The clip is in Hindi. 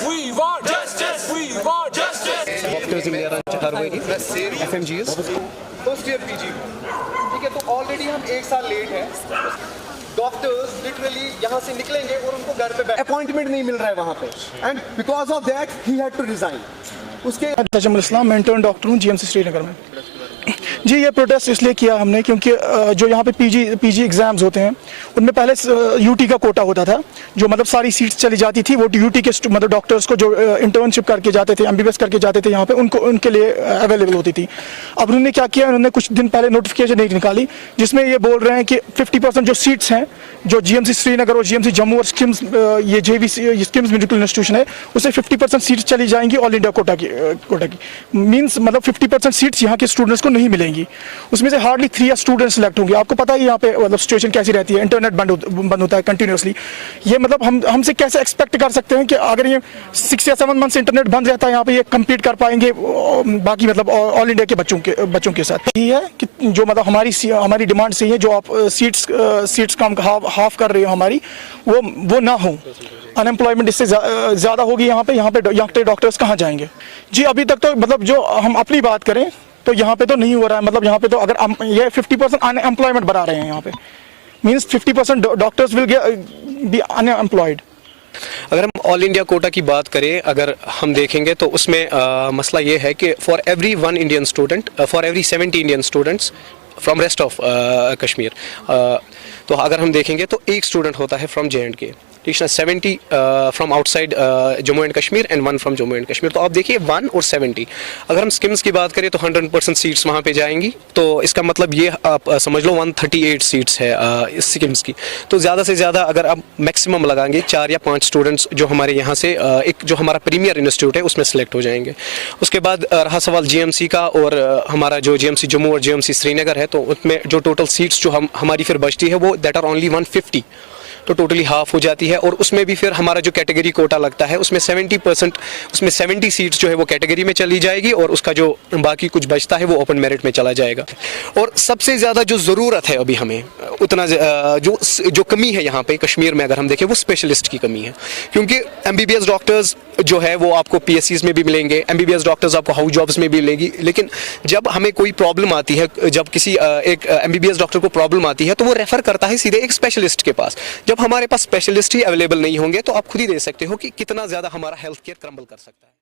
We want justice. We want justice. Doctors in there FMGs. First year PG में, ठीक है, तो ऑलरेडी हम 1 साल लेट हैं। डॉक्टर्स लिटरली यहाँ से निकलेंगे और उनको घर पे अपॉइंटमेंट नहीं मिल रहा है वहाँ पे, and because of that he had to resign. उसके तजमुल इस्लाम, मैं इंटर्न डॉक्टर हूँ जीएमसी श्रीनगर में। जी, ये प्रोटेस्ट इसलिए किया हमने क्योंकि जो यहाँ पे पीजी एग्ज़ाम्स होते हैं उनमें पहले यूटी का कोटा होता था, जो मतलब सारी सीट्स चली जाती थी, वो यूटी के मतलब डॉक्टर्स को जो इंटर्नशिप करके जाते थे, एमबीबीएस करके जाते थे यहाँ पे, उनके लिए अवेलेबल होती थी। अब उन्होंने क्या किया, उन्होंने कुछ दिन पहले नोटिफिकेशन एक निकाली जिसमें ये बोल रहे हैं कि 50% जो सीट्स हैं जो जीएमसी श्रीनगर और जीएमसी जम्मू और स्किम्स, ये जेवीसी स्किम्स मेडिकल इंस्टीट्यूशन है, उससे 50% सीट्स चली जाएंगी ऑल इंडिया कोटा की। मीन्स मतलब 50% सीट्स यहाँ के स्टूडेंट्स को नहीं मिलेंगी। उसमें से हार्डली 3 स्टूडेंट्स सिलेक्ट होंगे। आपको पता है यहाँ पे मतलब सिचुएशन कैसी रहती है, इंटरनेट बंद होता है कंटिन्यूसली। ये मतलब हमसे कैसे एक्सपेक्ट कर सकते हैं कि अगर ये 6 या 7 मंथ्स इंटरनेट बंद रहता है यहाँ पे, ये कम्पीट कर पाएंगे बाकी मतलब ऑल इंडिया के बच्चों के साथ। ये है कि जो मतलब हमारी डिमांड सही है, जो आप सीट्स कम हाफ कर रहे हो हमारी, वो ना हो। अनएम्प्लॉयमेंट इससे ज़्यादा होगी यहाँ पे डॉक्टर्स कहाँ जाएंगे? जी, अभी तक तो मतलब जो हम अपनी बात करें तो यहाँ पे तो नहीं हो रहा है। मतलब यहाँ पे तो अगर ये 50% अनएम्प्लॉयमेंट बढ़ा रहे हैं यहाँ पे, means 50% doctors will be unemployed. अगर हम ऑल इंडिया कोटा की बात करें, अगर हम देखेंगे तो उसमें मसला ये है कि for every 1 Indian student, for every 70 Indian students from rest of Kashmir, तो अगर हम देखेंगे तो 1 स्टूडेंट होता है फ्रॉम JNK, ठीक है, 70 from outside Jammu and Kashmir and 1 from Jammu and Kashmir. तो आप देखिए 1 और 70। अगर हम स्किम्स की बात करें तो 100% सीट्स वहाँ पे जाएंगी, तो इसका मतलब ये आप समझ लो 138 सीट्स है इस स्किम्स की। तो ज़्यादा से ज़्यादा अगर आप मैक्सिमम लगाएंगे 4 या 5 स्टूडेंट्स जो हमारे यहाँ से एक जो हमारा प्रीमियर इंस्टीट्यूट है उसमें सेलेक्ट हो जाएंगे। उसके बाद रहा सवाल GMC का, और हमारा जो GMC जम्मू और GMC श्रीनगर है, तो उसमें जो टोटल सीट्स जो हमारी फिर बचती है वो दैट आर ओनली 150, तो टोटली हाफ हो जाती है। और उसमें भी फिर हमारा जो कैटेगरी कोटा लगता है उसमें 70%, उसमें 70 सीट्स जो है वो कैटेगरी में चली जाएगी, और उसका जो बाकी कुछ बचता है वो ओपन मेरिट में चला जाएगा। और सबसे ज़्यादा जो ज़रूरत है अभी हमें, उतना जो कमी है यहाँ पे कश्मीर में अगर हम देखें, वो स्पेशलिस्ट की कमी है। क्योंकि MBBS डॉक्टर्स जो है वो आपको PSCs में भी मिलेंगे, MBBS डॉक्टर्स आपको हाउस जॉब्स में भी मिलेंगी, लेकिन जब हमें कोई प्रॉब्लम आती है, जब किसी एक MBBS डॉक्टर को प्रॉब्लम आती है, तो वो रेफ़र करता है सीधे एक स्पेशलिस्ट के पास। जब हमारे पास स्पेशलिस्ट ही अवेलेबल नहीं होंगे तो आप खुद ही दे सकते हो कि कितना ज़्यादा हमारा हेल्थ केयर क्रम्बल कर सकता है।